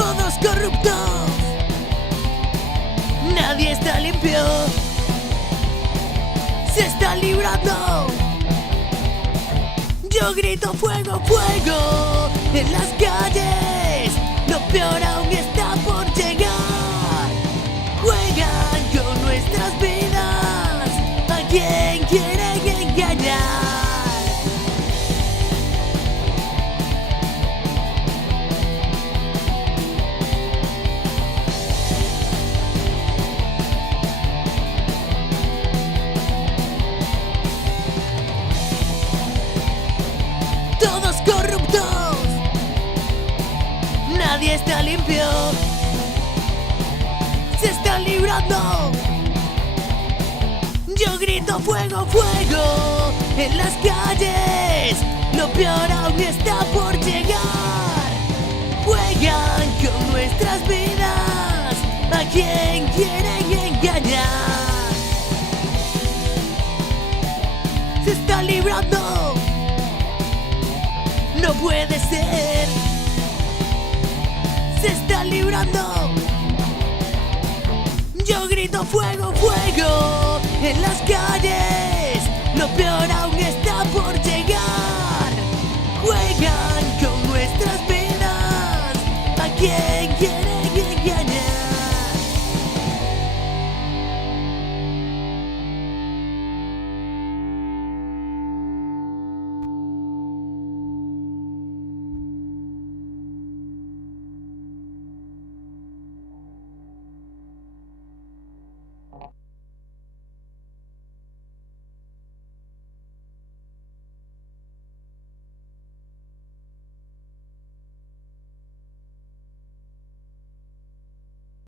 todos corruptos, nadie está limpio, se está librando. Yo grito fuego, fuego en las calles, lo peor aún está por llegar. Juegan con nuestras vidas, ¿a quién quieren engañar? Todos corruptos, nadie está limpio, se está librando. Yo grito fuego, fuego en las calles, lo peor aún está por llegar. Juegan con nuestras vidas, ¿a quién quieren engañar? Se está librando. No puede ser, se está librando. Yo grito fuego, fuego en las calles, lo peor aún está por llegar. Juegan con nuestras vidas, ¿a quién quieren